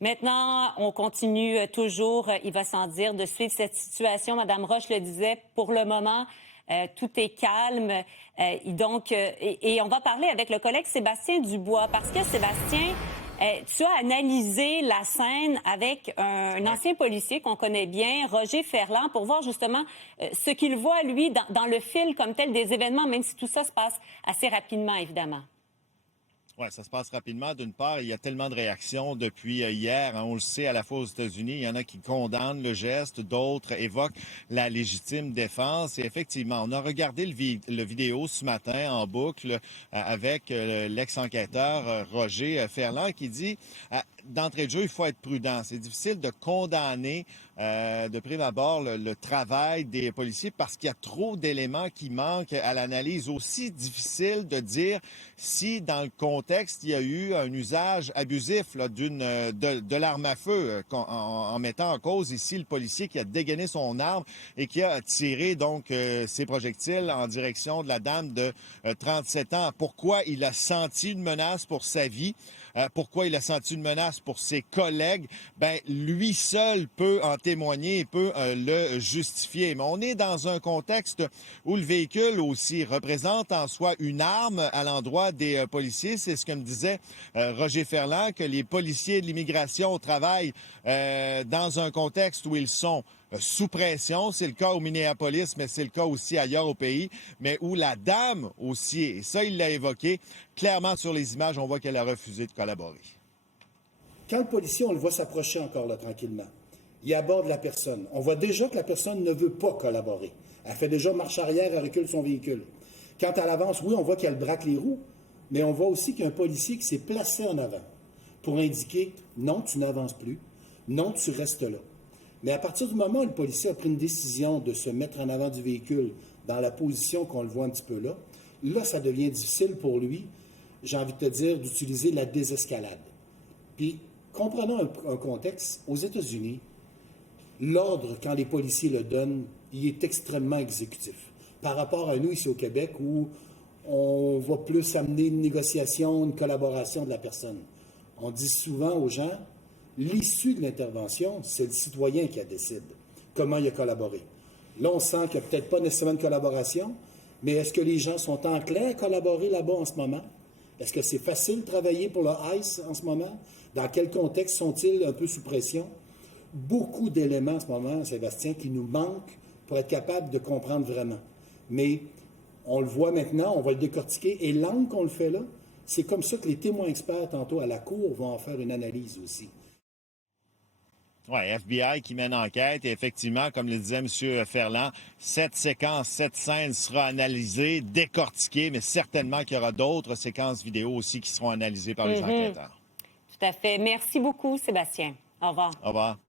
Maintenant, on continue toujours, il va sans dire, de suivre cette situation. Madame Roche le disait, pour le moment, tout est calme. Et on va parler avec le collègue Sébastien Dubois, parce que Sébastien, tu as analysé la scène avec un ancien policier qu'on connaît bien, Roger Ferland, pour voir justement ce qu'il voit, lui, dans le fil comme tel des événements, même si tout ça se passe assez rapidement, évidemment. Oui, ça se passe rapidement. D'une part, il y a tellement de réactions depuis hier. Hein, on le sait, à la fois aux États-Unis, il y en a qui condamnent le geste, d'autres évoquent la légitime défense. Et effectivement, on a regardé le vidéo ce matin en boucle avec l'ex-enquêteur Roger Ferland qui dit d'entrée de jeu, il faut être prudent. C'est difficile de condamner de prime abord le travail des policiers parce qu'il y a trop d'éléments qui manquent à l'analyse. Aussi difficile de dire si, dans le contexte, il y a eu un usage abusif là, de l'arme à feu, en mettant en cause ici le policier qui a dégainé son arme et qui a tiré donc ses projectiles en direction de la dame de 37 ans. Pourquoi il a senti une menace pour sa vie? Pourquoi il a senti une menace pour ses collègues? Ben, lui seul peut en témoigner et peut le justifier. Mais on est dans un contexte où le véhicule aussi représente en soi une arme à l'endroit des policiers. C'est ce que me disait Roger Ferland, que les policiers de l'immigration travaillent dans un contexte où ils sont sous pression. C'est le cas au Minneapolis, mais c'est le cas aussi ailleurs au pays, mais où la dame aussi, et ça, il l'a évoqué, clairement sur les images, on voit qu'elle a refusé de collaborer. Quand le policier, on le voit s'approcher encore là, tranquillement, il aborde la personne. On voit déjà que la personne ne veut pas collaborer. Elle fait déjà marche arrière, elle recule son véhicule. Quand elle avance, oui, on voit qu'elle braque les roues, mais on voit aussi qu'il y a un policier qui s'est placé en avant pour indiquer « non, tu n'avances plus, non, tu restes là ». Mais à partir du moment où le policier a pris une décision de se mettre en avant du véhicule dans la position qu'on le voit un petit peu là, là, ça devient difficile pour lui, j'ai envie de te dire, d'utiliser la désescalade. Puis, comprenons un contexte. Aux États-Unis, l'ordre, quand les policiers le donnent, il est extrêmement exécutif. Par rapport à nous, ici au Québec, où on va plus amener une négociation, une collaboration de la personne. On dit souvent aux gens, l'issue de l'intervention, c'est le citoyen qui décide comment il a collaboré. Là, on sent qu'il n'y a peut-être pas nécessairement de collaboration, mais est-ce que les gens sont enclins à collaborer là-bas en ce moment? Est-ce que c'est facile de travailler pour le ICE en ce moment? Dans quel contexte sont-ils un peu sous pression? Beaucoup d'éléments en ce moment, Sébastien, qui nous manquent pour être capable de comprendre vraiment. Mais on le voit maintenant, on va le décortiquer, et l'angle qu'on le fait là, c'est comme ça que les témoins experts, tantôt à la cour, vont en faire une analyse aussi. Oui, FBI qui mène enquête et effectivement, comme le disait M. Ferland, cette séquence, cette scène sera analysée, décortiquée, mais certainement qu'il y aura d'autres séquences vidéo aussi qui seront analysées par les enquêteurs. Tout à fait. Merci beaucoup, Sébastien. Au revoir. Au revoir.